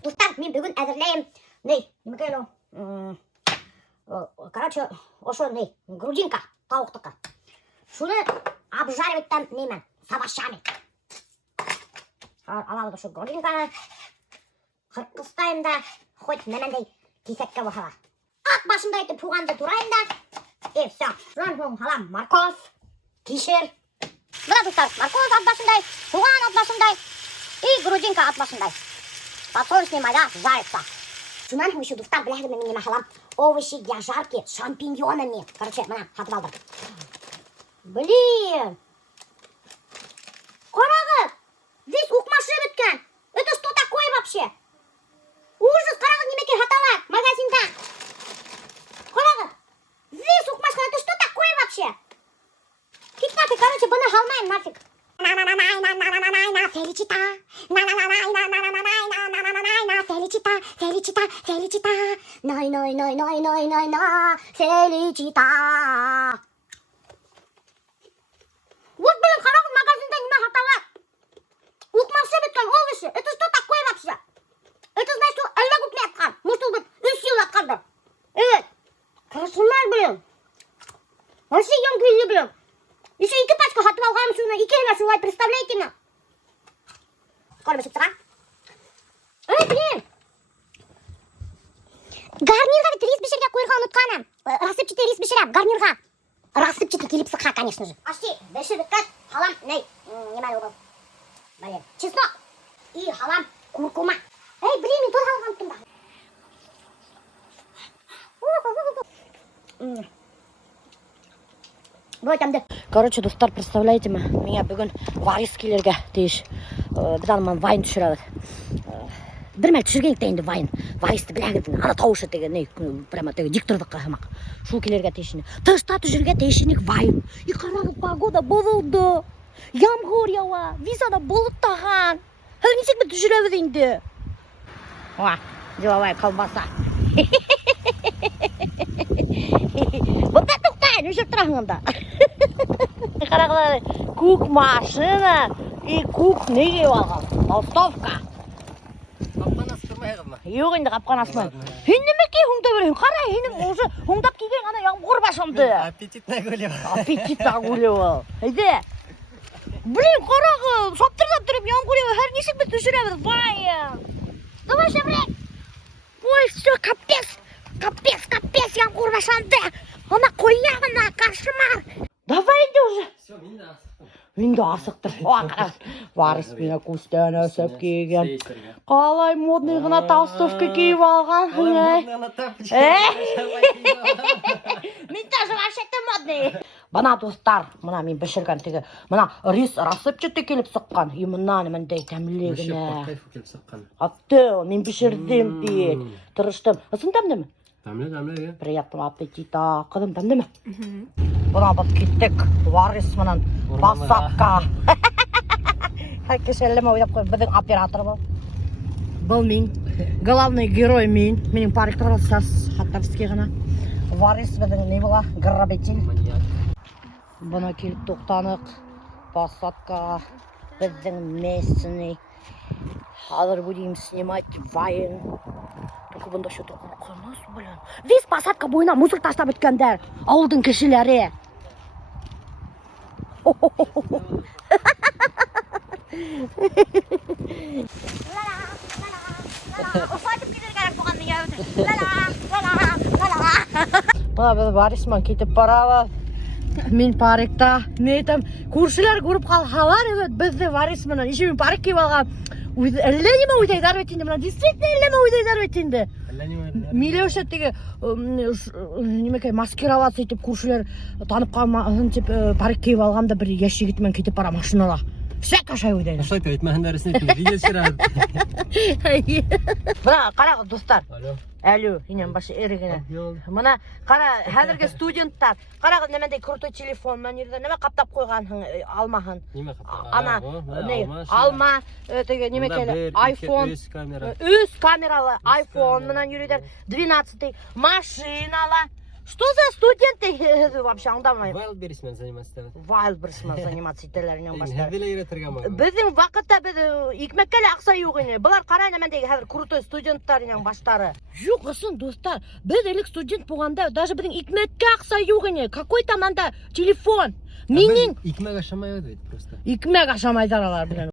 Достар, мен бүгін әзірлеймін. Ней, неме ол? Короче, ошо ней, грудинка, тауықтыққа. Шуны обжарив там немен, с овощами. Алады ошо грудинканы, қырқыстайым да, хоть немендей кесекке бошала. Ат башымда етіп туғанды турайым да, и все. Жон соң алам морковь, кишер. Мына достар, морковь ат башындай, туған ат башындай, и грудинка ат башындай. Подсолнечный майда жарится. Шунан еще достар, бляхи мен неме халам. Овощи для жарки с шампиньонами. Короче, мына сатып алдым. Блин! Қарағыз! Здесь укмашы біткен. Это что такое вообще? Ужас, қарағыз немеке хаталар магазинда. Қарағыз! Здесь укмашка, это что такое вообще? Кит нафиг, короче, бұны алмайын нафиг. Феличита, Феличита, Феличита, ной, Феличита. Вот, блин, қарағыз магазинда неме хаталар. Укмашы біткен овощи. Это что такое вообще? Это значит, что әлі күтмей атқан. Может быть, 3 сил атқанды. Evet. Кошмар, блин. Вообще емкий люблю. Еще 2 пачка сатып алғам шуны. 2 ғана шулай, представляете ме? Қорым ішіп сыға. Ой, блин. Гарнирға бит рис бешерге қойырға ұнытқаным. Рассыпчатый рис бешерем, гарнирға. Рассыпчатый келіп сыққа, конечно же. Ашти, бешер бітказ, халам, ней, немай ол. Блин, чеснок. И халам, куркума. Эй, блин, мен тоже алғам тұмда. Короче, достар, представляете ме, меня бүгін варискилерге дейш, біз аныман вайн түшірәдік. Бірмәл түшіргенік дейінді вайн, варисті біләгілдің, ана тауышы деген, прямо диктордыққа хамақ. Шукилерге дейшіне, тышта түшірге дейшінік вайн. И қарағыз погода болуды, ямғыр яуа, визада болыттаған. Хәл несек бі түшірәбіз енді? Оа, деловая колбаса. Бұнда тұқтайын, өшіп тұрағыңында. Қарағылар, көк машина и көк неге алған? Толстовка. Қапқан астырмай қылма. Yok енді қапқан асмай. Енді меке хоңда берейін. Қара, енді уже хоңдап келген ғана ямғыр башымды. Аппетитна гулева. Аппетитна гулева. Әйде. Блин, қарағы, шаптырдап тұрып ямғыр әр несік біз түшіреміз. Вайын. Давай же, блин. Ой, все, капец, ямғыр башымды. Она қойяғына, кошмар. Давай енді уже. Все, мен де асықтым. Мен де асықтыр. Оған қарас. Варис мені көстен өсіп келген. Қалай модный ғына толстовка киіп алған. Мен тоже вообще-то модный. Бұна достар, мұна мен бішірген тегі. Мұна рис рассыпчатый келіп сыққан. И мұна немендей тәмілегіне. Атты, мен бішірдім бет. Тұрыштым. Ысын тәмді ме? Тәмлі. Приятного аппетита. Қыдым тәмді ме? Бұна бұт кеттік. Варис мұнан басапқа. Кешеліме ойдап қой, біздің оператор бұл. Бұл мен. Главный герой мен. Менің париктар сас хаттарский ғана. Варис біздің не бола? Грабитель. Бұна келіп тоқтанық. Посадка. Біздің местный. Қазір будем снимать вайн. Только бұнда шөті қорқыныз, блин. Весь посадка бойына мусор таштап өткендер. Ауылдың кішілері. Бұна біз Варисман кетіп баралы. Мен парикта. Нетім, көршілер көріп қалар, бізді Варисманнан. Еше мен парик кеп алған. Әлі неме ойдайдар өтінде, мұна действительно әлі неме ойдайдар өтінде. Милеушет деге немекай маскироваться етіп көршілер танып қалмағын деп парик кеп алғанда бір яш жігітімен кетіп бара машинала. Всяко шай ойдайдар. Ошай тәует мәхіндәрісін етінде видео шырады. Бұна қарағы достар. Әлі, енем башы ерігіне. Мұна қара, әзірге студенттар. Қарағы немендей крутой телефон, неме қаптап қойған алмағын. Неме қаптап? Ана, алма, немекелі iPhone. Үз камералы iPhone мұнан үйрейдер. 12-й машиналы. Что за студенты вообще аңдамайм. Wildberriesмен заниматься етеді. Wildberriesмен заниматься итәләреннән баштар. Әбділі үйретірген маған. Безнең вакытта без икмәккә лә акча юк иде. Булар карайна мендәге хәзер крутой студентларның баштары. Юк, ысын достар. Без элек студент булганда даже безнең икмәккә акча юк иде. Какой там анда телефон. Минең Икмәк ашамай еді просто. икмәк ашамайдылар белән.